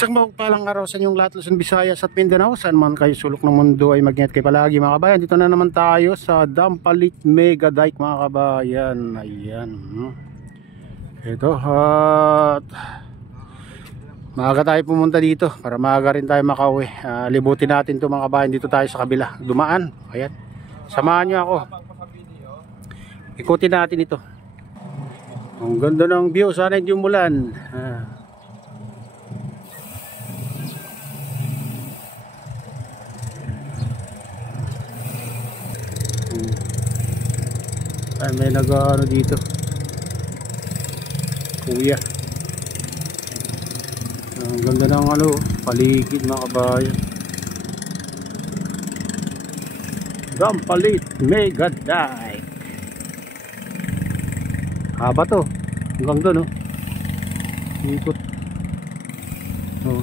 Isang mapagpalang araw sa inyong lahat, Luzon, Visayas at Mindanao. Saan man kayo sulok ng mundo ay mag-ingat kayo palagi mga kabayan. Dito na naman tayo sa Dampalit Mega Dike mga kabayan. Ayan. Ito at maaga tayo pumunta dito para maaga rin tayo makauwi. Libutin natin ito mga kabayan. Dito tayo sa kabila. Dumaan. Ayan. Samahan nyo ako. Ikutin natin ito. Ang ganda ng view. Sana hindi umulan. Ay, may nag-ano dito, kuya. Ang ganda ng paligid mga kabayan. Dampalit Mega Dike. Haba to hanggang doon, ikot.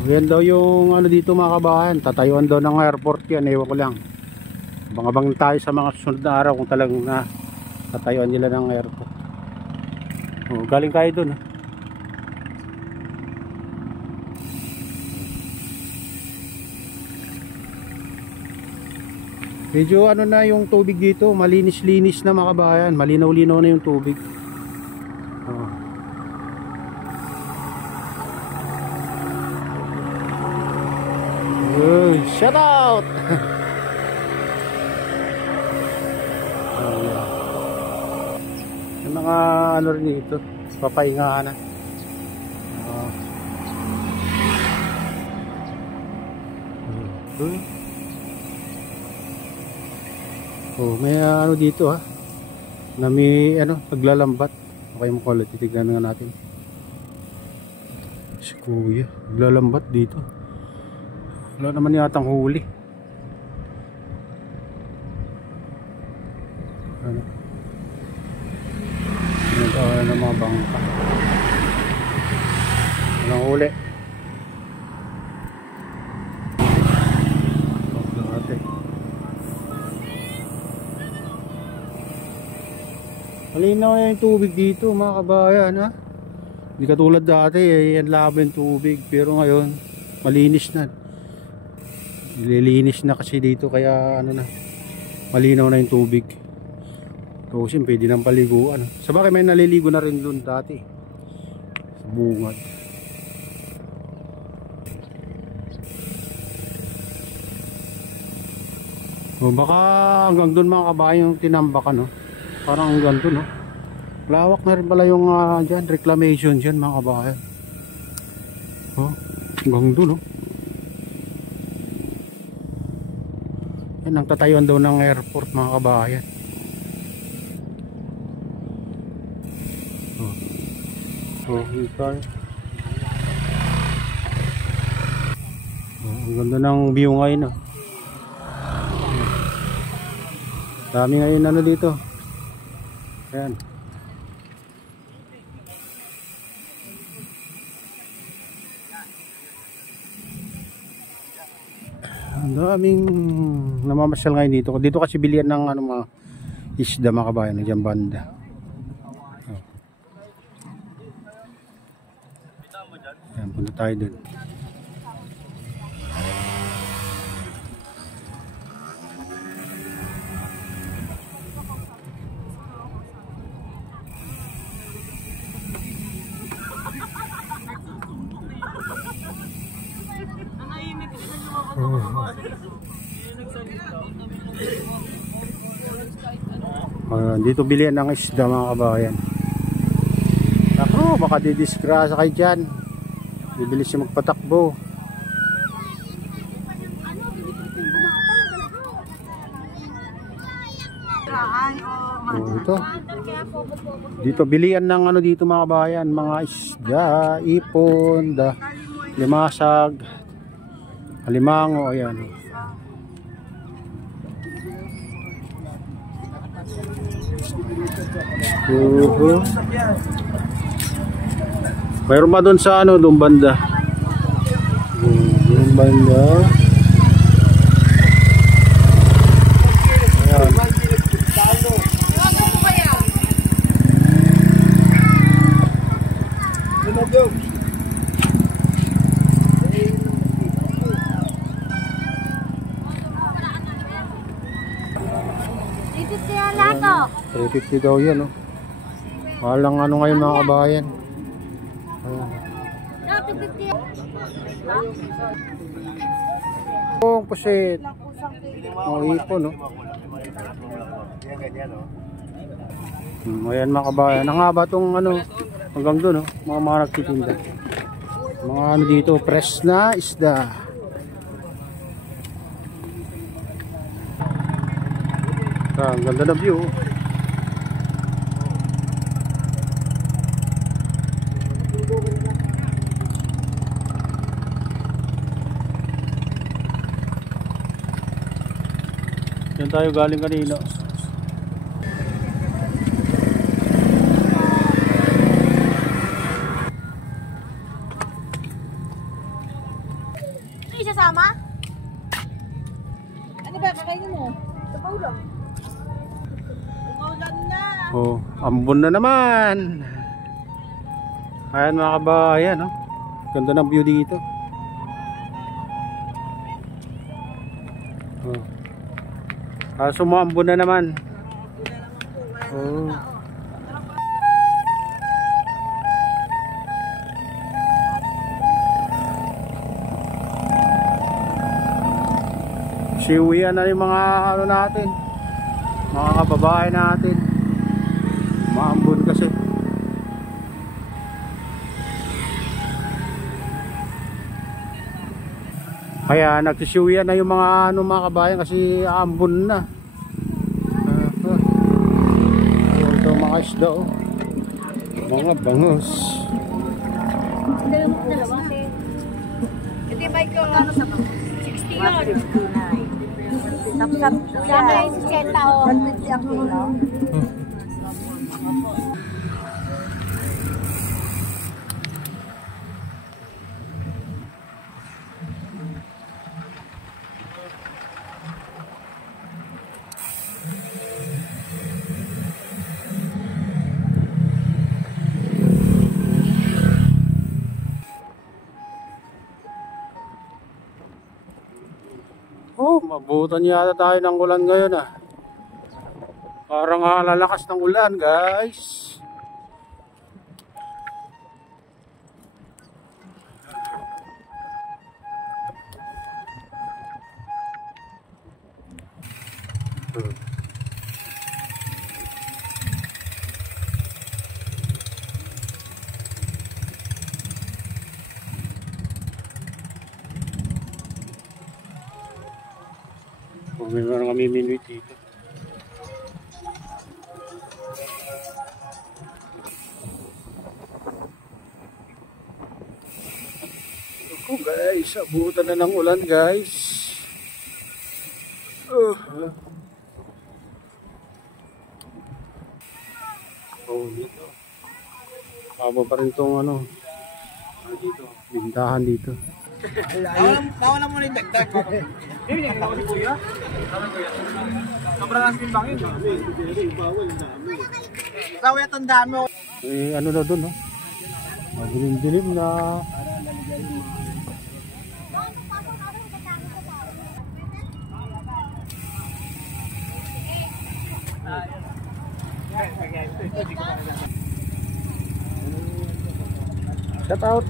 Yan daw yung dito mga kabayan. Tatayuan daw ng airport yan, ewan ko lang. Abang-abang tayo sa mga susunod na araw kung talagang tatayuan nila ng airport. Galing kayo dun. Medyo na yung tubig dito, malinis-linis na mga kabayan. Malinaw-linaw na yung tubig. Shout out! Yung mga rin dito, papahinga na. May dito na may naglalambat. Okay mo kulit, titignan nga natin. Si kuya, naglalambat dito. Wala naman yatang huli. Ng mga bangka. Walang huli. Malinaw na yung tubig dito mga kabayan, Hindi katulad dati yan labo yung tubig, pero ngayon malinis na. Nililinis na kasi dito kaya malinaw na yung tubig. Kasi pwede nang paliguan. Sabagay may naliligo na rin doon dati sa bungad. Baka hanggang doon mga kabayan yung tinambakan, parang hanggang doon, lawak na rin pala yung dyan, reclamation dyan mga kabayan. Hanggang doon, yan ang tatayuan daw ng airport mga kabayan. Ang ganda ng view ngayon, dami ngayon dito. Ayan. Ang daming namamasyal ngayon dito. Dito kasi bilian ng mga isda mga kabayan, diyan banda. Ayan, punta tayo dun. Dito bilihan ng isda mga kabayan. Baka didisgrasya kayo dyan. Bibilis siya magpatakbo. Dito bilihan ng dito mga kabayan, mga isda, ipon, limasag, alimango, ayan. Mayroon pa doon sa doon banda. Doon banda. Ayan. lahat to. 350 daw yan, oh. Mahal lang ano ngayon mga kabayan. Ayan. Dati 50. Oh, pusit. Oh, ipon, no? Ayan mga kabayan. Ang haba itong ano, hanggang doon, no? Mga nagtitinda. Mga ano dito, fresh na isda. Ang ganda na view. Yan tayo galing kanina. Ano yung sasama? Ano ba kakainin mo? Sa paulo. Umulan na. Oh, ambon na naman. Ayan mga kabayan, no? Ganda ng view dito. Oh. Sumambon na naman. Oh. Siwian na yung mga ano natin, mga kababae natin. Maambon kasi. Kaya nagsisiwian na yung mga ano mga kabayan kasi aambon na. Ito mga isda, oh. Mga bangos. Ito yung bike ko ano sa 60 yun. 59. Tapsap siya. Sana yung 60 o. 150 ang kilo. Oh, mabutan yata tayo ng ulan ngayon, ah. Parang lalakas ng ulan, guys. May mga miminuit dito. Ako guys, abutan na ng ulan guys. Oh, dito. Haba pa rin itong ano. Dito, bintahan dito. Nawalan mo na yung dagdag. Hindi, hindi ako si Kuya. Sobrang asin bangin. Sawi at ang dami. Eh, ano na doon, no? Madilim-dilim na. Shout out.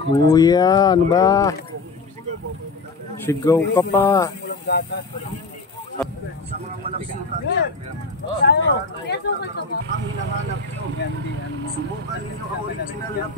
Kuya, ano ba? Sigaw ka pa. Sa mga malaksukan. Kaya sukat ako. Ang hinahanap nyo. Subukan nyo ang original na